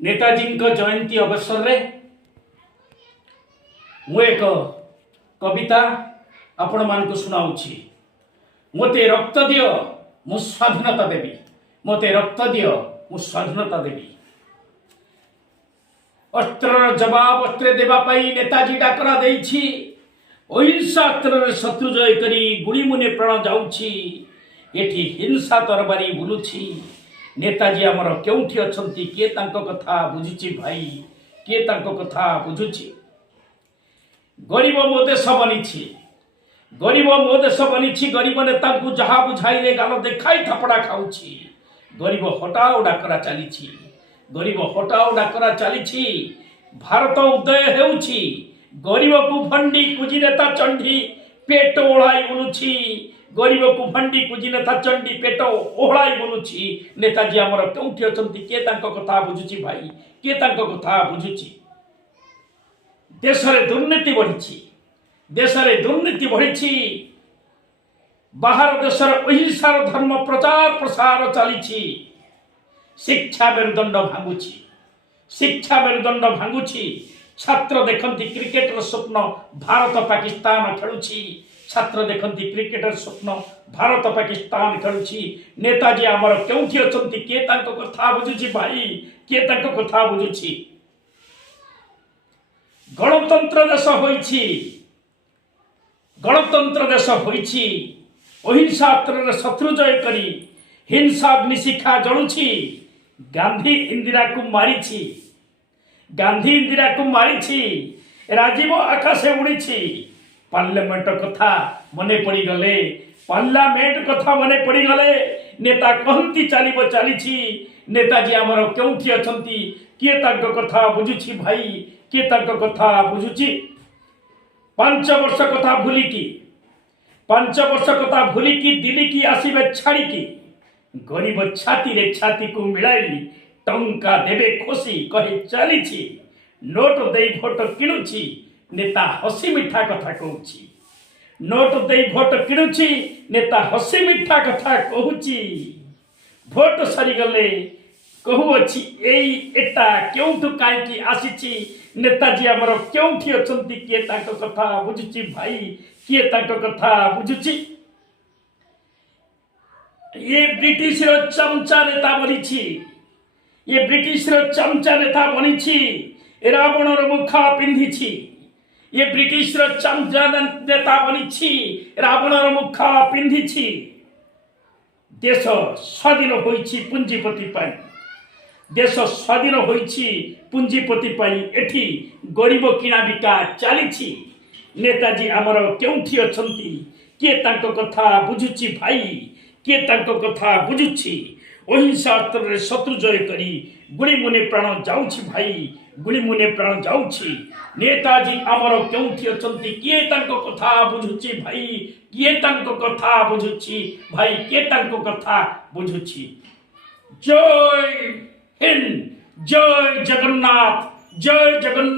नेताजी जयंती अवसर रे मु एक कविता आपण मान सुनाऊँगी। मते रक्त दियो मु स्वाधीनता देवी, मते रक्त दियो मु स्वाधीनता देवी। अस्त्र जवाब अस्त्र देवाई नेताजी डाकरा देछि। अहिंसा अस्त्र शत्रु जय करी गुड़ी मुने प्राण जाऊँगी। एठी हिंसा तरबारी बुलुछि। नेताजी आमर केउठी अछंती, किए तांको कथा बुझुछि भाई, किए तांको कथा बुझुछि। गरीब मो देश बनिछि, गरीब मो देश बनिछि। गरीब नेता को जहा बुझाइले गाल देखाई थपड़ा खाउछि। गरीब हटाओ डाकरा चलीछि, गरीब हटाओ डाकरा चलीछि। भारत उदय हेउछि। गरीब को भंडी कुजी नेता चंडी पेट ओढ़ाई बुलुछि। गरीब को भंडी कुजी नेता चंडी पेट ओढ़ाई बुलुछि। नेताजी आमर केउठी अछंती, किए तांको कथा बुझुछि भाई, किए तांको कथा बुझुछि। देश रे दुर्नीति बढ़िछि, देश रे दुर्नीति बढ़िछि। बाहर देशर अहिंसार धर्म प्रचार प्रसार चलीछि। शिक्षा मेरुदंड भांगुछि, शिक्षा मेरुदंड भांगुछि। छात्र देखंती क्रिकेटर स्वप्न भारत पाकिस्तान खेलुछि। छात्र देखंती क्रिकेटर स्वप्न भारत पाकिस्तान खेलुछि। नेताजी आमर केउठी अछंती, किए तांको कथा बुझुछि भाई, किए तांको कथा बुझुछि। गणतंत्र देश होइछि, गणतंत्र देश होइछि। अहिंसा अस्त्र शत्रु जय करी हिंसा अग्निशिखा जलुछि। गांधी इंदिरा को मारिछि, गांधी इंदिरा को मारिछि। राजीव आकाशे उड़ीछि। पार्लियामेंट कथा मने पड़ी गले, पार्लियामेंट कथा मने पड़ी गले। नेता कहंती चलिबो चलीछि। नेताजी आमर केउठी अछंती, किए तांको कथा बुझुछि भाई, किए तांको कथा बुझुछि। 5 वर्ष कथा भूलिकी, 5 वर्ष कथा भूलिकी दिल्ली की आसीबे छाड़िकी। गरीब छाती रे छाती को मिलाई टंका देबे खोसी कहि चलीछि। नोट देई भोट किणुछि। नेता हसी मिठा कथा कहूछि। नोट देई भोट किणुछि। नेता हसी मिठा कथा कहूछि। भोट सरी गले कहूछि एई एटा केउठु काईकी आसीछि। नेताजी आमर केउठी अछंती, किए तांको कथा बुझुछि भाई, किए तांको कथा बुझुछि। ये ब्रिटिश रो चमचा नेता बनिछि, ये ब्रिटिश रो चमचा नेता बनिछि। रावण रो मुखा पिंधिछि। ये ब्रिटिश रो चमचा नेता बनिछि, रावण रो मुखा पिंधिछि। देश स्वाधीन होइछि पुंजीपति पाई, देश स्वाधीन होइछि पुंजीपति पाई। एठी गरीब किणा बिका चलीछि। नेताजी आमर केउठी अछंती, किए तांको कथा बुझुछि भाई, किए तांको कथा बुझुछि। अहिंसा अस्त्र शत्रु जय करी गुड़ी मुने प्राण जाउछि भाई, गुड़ी मुने प्राण जाउछि। नेताजी आमर केउठी अछंती, किए तांको कथा बुझुछि भाई, किए तांको कथा बुझुछि भाई, किए तांको कथा बुझुछि। जय हिंद, जय जगन्नाथ, जय जगन्नाथ।